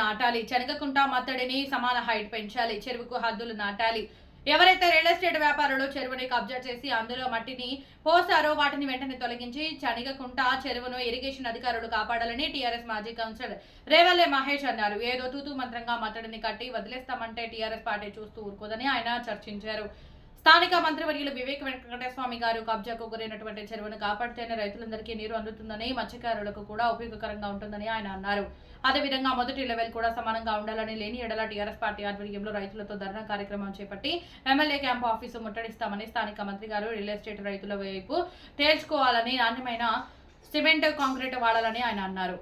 నాటాలి. చెనగకుంట మత్తడిని సమాన హైట్ పెంచాలి. చెరువుకు హద్దులు నాటాలి. ఎవరైతే రియల్ ఎస్టేట్ వ్యాపారులు చెరువుని కబ్జా చేసి అందులో మట్టిని పోసారో వాటిని వెంటనే తొలగించి చనిగకుండా చెరువును ఇరిగేషన్ అధికారులు కాపాడాలని టీఆర్ఎస్ మాజీ కౌన్సిలర్ రేవల్లే మహేష్ అన్నారు. ఏదో తూతూ మంత్రంగా మతడిని కట్టి వదిలేస్తామంటే టీఆర్ఎస్ పార్టీ చూస్తూ ఊరుకోదని ఆయన చర్చించారు. స్థానిక మంత్రివర్యులు వివేక్ వెంకటస్వామి గారు కబ్జాకు గురైనటువంటి చెరువును కాపాడితేనే రైతులందరికీ నీరు అందుతుందని మత్స్యకారులకు కూడా ఉపయోగకరంగా ఉంటుందని ఆయన అన్నారు. అదేవిధంగా మొదటి లెవెల్ కూడా సమానంగా ఉండాలని లేని ఎడల టీఆర్ఎస్ పార్టీ ఆధ్వర్యంలో రైతులతో ధర్నా కార్యక్రమం చేపట్టి ఎమ్మెల్యే క్యాంపు ఆఫీసు ముట్టడిస్తామని స్థానిక మంత్రి గారు రియల్ ఎస్టేట్ రైతుల వైపు తేల్చుకోవాలని నాణ్యమైన సిమెంట్ కాంక్రీట్ వాడాలని ఆయన అన్నారు.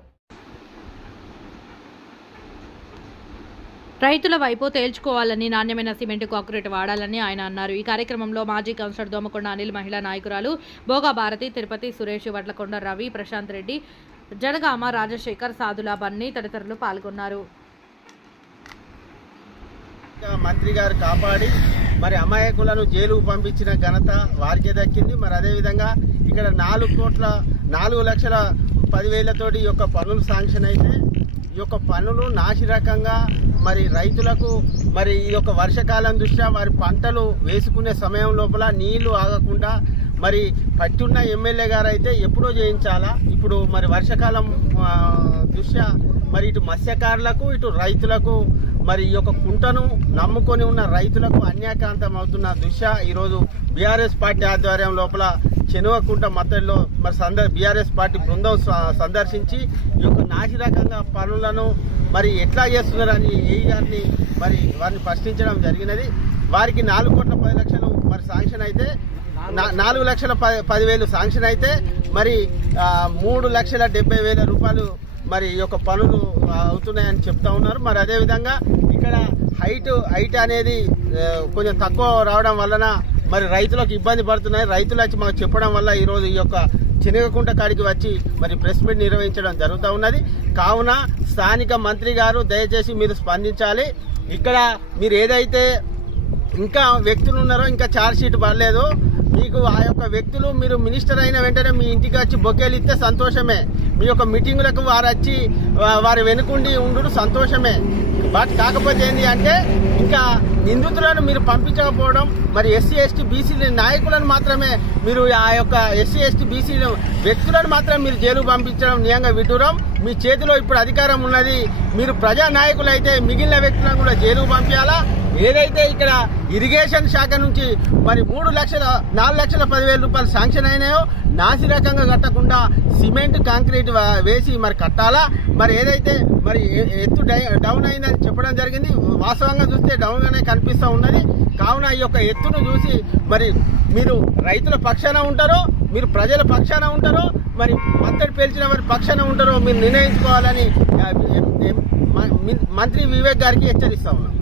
రైతుల వైపు తేల్చుకోవాలని నాణ్యమైన సిమెంట్ కాంక్రీట్ వాడాలని ఆయన అన్నారు. ఈ కార్యక్రమంలో మాజీ కౌన్సిలర్ దోమకొండ అనిల్ మహిళా నాయకురాలు భోగా భారతి తిరుపతి సురేష్ వడ్లకొండ రవి ప్రశాంత్ రెడ్డి జనగామ రాజశేఖర్ సాధుల బన్నీ తదితరులు పాల్గొన్నారు. మంత్రి గారు కాపాడి మరి అమాయకులను జైలుకు పంపించిన ఘనత వారికే దక్కింది. మరి అదేవిధంగా ఇక్కడ నాలుగు కోట్ల నాలుగు లక్షల పదివేలతోటి యొక్క పనులు శాంక్షన్ అయితే యొక్క పనులు నాశిరకంగా మరి రైతులకు మరి ఈ యొక్క వర్షకాలం దృష్ట్యా వారి పంటలు వేసుకునే సమయం లోపల నీళ్ళు ఆగకుండా మరి పట్టున్న ఎమ్మెల్యే గారు అయితే ఎప్పుడో చేయించాలా ఇప్పుడు మరి వర్షాకాలం దృష్ట్యా మరి ఇటు మత్స్యకారులకు ఇటు రైతులకు మరి ఈ యొక్క కుంటను నమ్ముకొని ఉన్న రైతులకు అన్యాకాంతం అవుతున్న దృశ్య ఈరోజు బీఆర్ఎస్ పార్టీ ఆధ్వర్యం లోపల చెనువకుంట మత్తడిలో మరి సందర్ బీఆర్ఎస్ పార్టీ బృందం సందర్శించి ఈ యొక్క నాసిరకంగా పనులను మరి ఎట్లా చేస్తున్నారని ఏ గారిని మరి వారిని ప్రశ్నించడం జరిగినది. వారికి నాలుగు కోట్ల పది లక్షలు మరి శాంక్షన్ అయితే నాలుగు లక్షల పది పదివేలు శాంక్షన్ అయితే మరి మూడు లక్షల డెబ్బై వేల రూపాయలు మరి ఈ యొక్క పనులు అవుతున్నాయని చెప్తా ఉన్నారు. మరి అదేవిధంగా ఇక్కడ హైట్ హైట్ అనేది కొంచెం తక్కువ రావడం వలన మరి రైతులకు ఇబ్బంది పడుతున్నాయి. రైతులు వచ్చి మాకు చెప్పడం వల్ల ఈరోజు ఈ యొక్క శనగకుంట కాడికి వచ్చి మరి ప్రెస్ మీట్ నిర్వహించడం జరుగుతూ ఉన్నది. కావున స్థానిక మంత్రి గారు దయచేసి మీరు స్పందించాలి. ఇక్కడ మీరు ఏదైతే ఇంకా వ్యక్తులు ఉన్నారో ఇంకా ఛార్జ్ షీట్ పడలేదు మీకు ఆ యొక్క వ్యక్తులు మీరు మినిస్టర్ అయిన వెంటనే మీ ఇంటికి వచ్చి బొకేలు ఇస్తే సంతోషమే. మీ యొక్క మీటింగులకు వారు వచ్చి వారి వెనుకుండి ఉండు సంతోషమే. బట్ కాకపోతే ఏంటి అంటే ఇంకా నిందితులను మీరు పంపించకపోవడం మరి ఎస్సీ ఎస్టీ బీసీ నాయకులను మాత్రమే మీరు ఆ యొక్క ఎస్సీ ఎస్టీ బీసీ వ్యక్తులను మాత్రం మీరు జైలు పంపించడం నియంగా విడ్డూరం. మీ చేతిలో ఇప్పుడు అధికారం ఉన్నది. మీరు ప్రజా నాయకులు అయితే మిగిలిన వ్యక్తులను కూడా జైలుకు పంపించాలా? ఏదైతే ఇక్కడ ఇరిగేషన్ శాఖ నుంచి మరి మూడు లక్షల నాలుగు లక్షల పదివేల రూపాయలు శాంక్షన్ అయినాయో నాసి రకంగా కట్టకుండా సిమెంట్ కాంక్రీట్ వేసి మరి కట్టాలా? మరి ఏదైతే మరి ఎత్తు డై- డౌన్ అయిందని చెప్పడం జరిగింది. వాస్తవంగా చూస్తే డౌన్గానే కనిపిస్తూ ఉన్నది. కావున ఈ యొక్క ఎత్తును చూసి మరి మీరు రైతుల పక్షాన ఉంటారో మీరు ప్రజల పక్షాన ఉంటారో మరి మత్తడి పేల్చిన వారి పక్షాన ఉంటారో మీరు నిర్ణయించుకోవాలని మంత్రి వివేక్ గారికి హెచ్చరిస్తా ఉన్నాం.